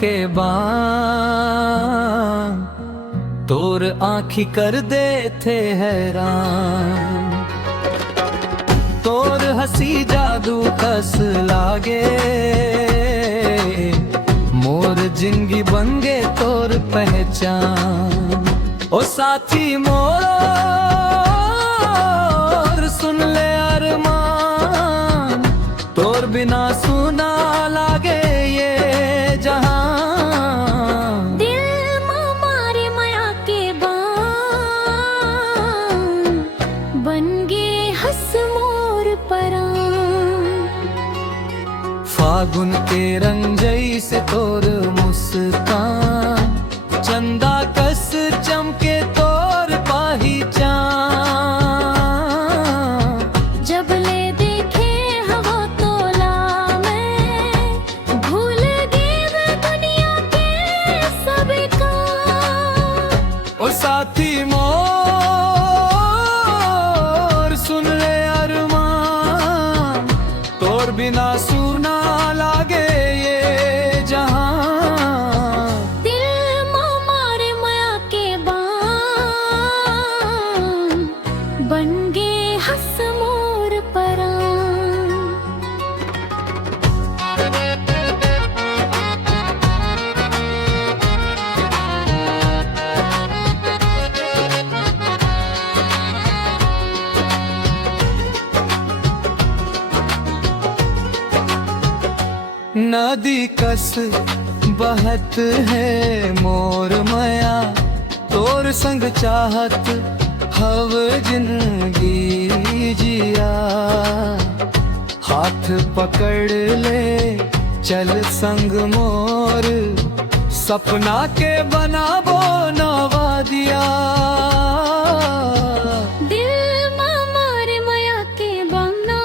के बान तोर आँखी कर दे थे हैरान। तोर हंसी जादू कस लागे मोर जिंदगी बन गे तोर पहचान। ओ साथी मोर सुन ले अरमान तोर बिना सुना लागे ये जहान। दिल मारे माया के बान बन गे हंस मोर परान। फागुन के रंग जैसे तोर मुस्कान चंदा कस चमके तोर पहचान। जब ले देखे हवा तोला मैं भूल गई मैं दुनिया के सब काम। ओ साथी मोर सुन ले अरमान तोर बिना सुना लागे ये जहान। दिल मारे माया के बान बन गे हंस मोर परान। नदी कस बहत है मोर माया तोर संग चाहत हव जिंदगी जिया। हाथ पकड़ ले चल संग मोर सपना के बनाबो नवा दिया। दिल मारे माया के बाना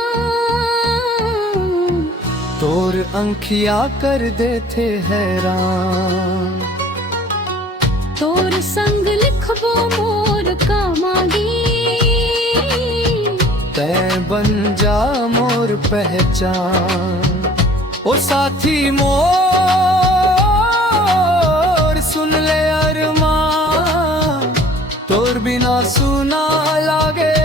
तोर अंखिया कर देते हैरान। तोर संग लिखबो मोर का मांगी तै बन जा मोर पहचान। ओ साथी मोर सुन ले अरमान तोर बिना सुना लागे